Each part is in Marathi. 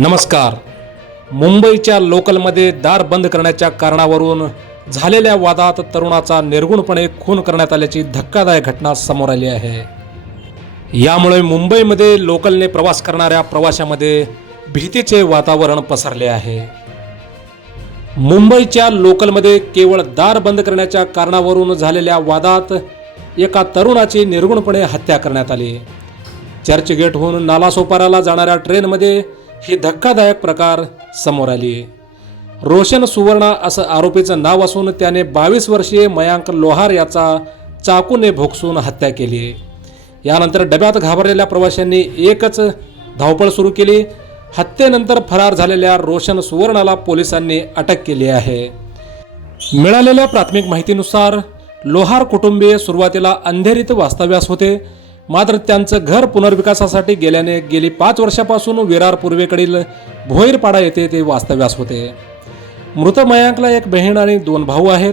नमस्कार. मुंबईच्या लोकलमध्ये दार बंद करण्याच्या कारणावरून झालेल्या वादात तरुणाचा निर्गुणपणे खून करण्यात आल्याची धक्कादायक घटना समोर आली आहे. यामुळे मुंबईमध्ये लोकलने प्रवास करणाऱ्या प्रवाशांमध्ये भीतीचे वातावरण पसरले आहे. मुंबईच्या लोकलमध्ये केवळ दार बंद करण्याच्या कारणावरून झालेल्या वादात एका तरुणाची निर्गुणपणे हत्या करण्यात आली. चर्चगेटहून नालासोपाराला जाणाऱ्या ट्रेनमध्ये ही धक्कादायक प्रकार समोर आली. रोशन सुवर्णा असं आरोपीचं नाव असून त्याने 22 वर्षीय मयांक लोहार याचा चाकूने भोगसून हत्या केली. यानंतर डब्यात घाबरलेल्या प्रवाशांनी एकच धावपळ सुरू केली. हत्येनंतर फरार झालेल्या रोशन सुवर्णाला पोलिसांनी अटक केली आहे. मिळालेल्या प्राथमिक माहितीनुसार लोहार कुटुंबीय सुरुवातीला अंधेरीत वास्तव्यास होते. मात्र त्यांचं घर पुनर्विकासासाठी गेल्याने गेली 5 वर्षापासून विरार पूर्वेकडील भोईरपाडा येथे ते वास्तव्यास होते. मृत मयांकला एक बहीण आणि 2 भाऊ आहेत.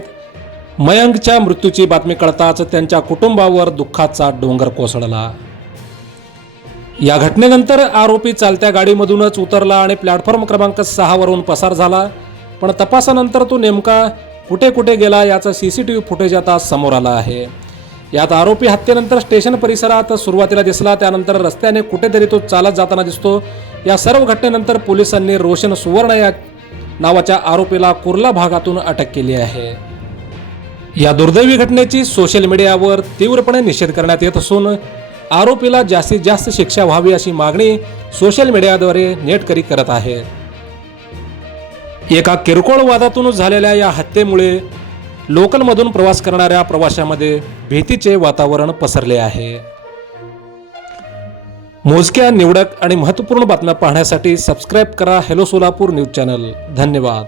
मयांकच्या मृत्यूची बातमी कळताच त्यांच्या कुटुंबावर दुःखाचा डोंगर कोसळला. या घटनेनंतर आरोपी चालत्या गाडीमधूनच उतरला आणि प्लॅटफॉर्म क्रमांक 6 वरून पसार झाला. पण तपासानंतर तो नेमका कुठे कुठे गेला याचं CCTV फुटेज आता समोर आलं आहे. यात आरोपी हत्येनंतर स्टेशन परिसरात सुरुवातीला दिसला, त्यानंतर रस्त्याने कुठेतरी तो चालत जाताना दिसतो. या सर्व घटनेनंतर पोलिसांनी रोशन सुवर्ण या नावाच्या आरोपीला कुर्ला भागातून अटक केली आहे. या दुर्दैवी घटनेची सोशल मीडियावर तीव्रपणे निषेध करण्यात येत असून आरोपीला जास्तीत जास्त शिक्षा व्हावी अशी मागणी सोशल मीडियाद्वारे नेटकरी करत आहेत. एका किरकोळ वादातून झालेल्या या हत्येमुळे लोकलमधून प्रवास करणाऱ्या प्रवाशांमध्ये भीतीचे वातावरण पसरले आहे. मोजक्या निवडक आणि महत्त्वपूर्ण बातम्या पाहण्यासाठी सबस्क्राईब करा हेलो सोलापूर न्यूज चॅनल. धन्यवाद.